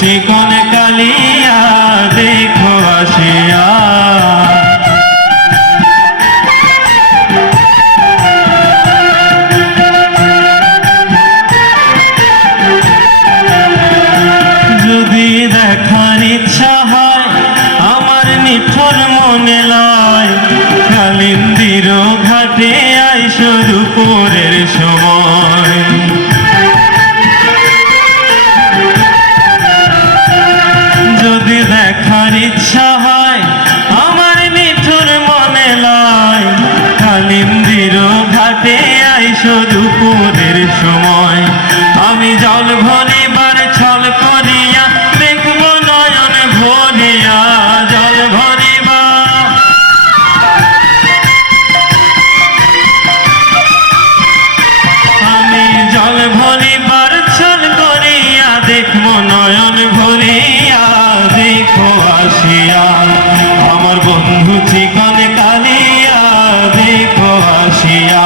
চিকন কালিয়া দেখো বাসিয়া যদি দেখার ইচ্ছা হয়, আমার নিঠুর মনে লয়। কালিন্দির ঘাটে আইসো দুপুরের সময়। ইচ্ছা হয় আমার মিঠুর মনে লয়। কালিন্দির ঘাটে আইসো দুপুরের সময়। আমি জল ভরিবার বন্ধু চিকন কালিয়া দেখো আসিয়া।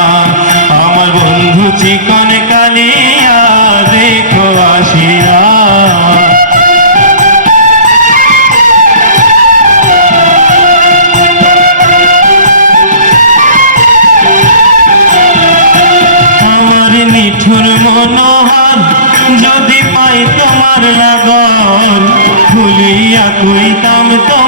আমার বন্ধু চিকন কালিয়া দেখো আসিয়া। আমার নিঠুর মনোহর, যদি পাই তোমার লাগর ভুলিয়া কইতাম তোমারে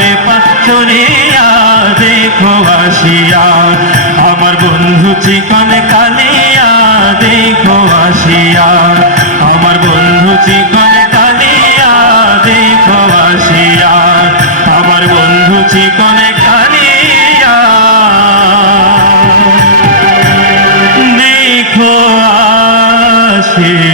পারে পাথরে দেখো আসিয়া আমার বন্ধু চিকন কালিয়া দেখো আসিয়া আমার বন্ধু চিকন কালিয়া দেখো আসিয়া আমার বন্ধু চিকন কালিয়া দেখো আসিয়া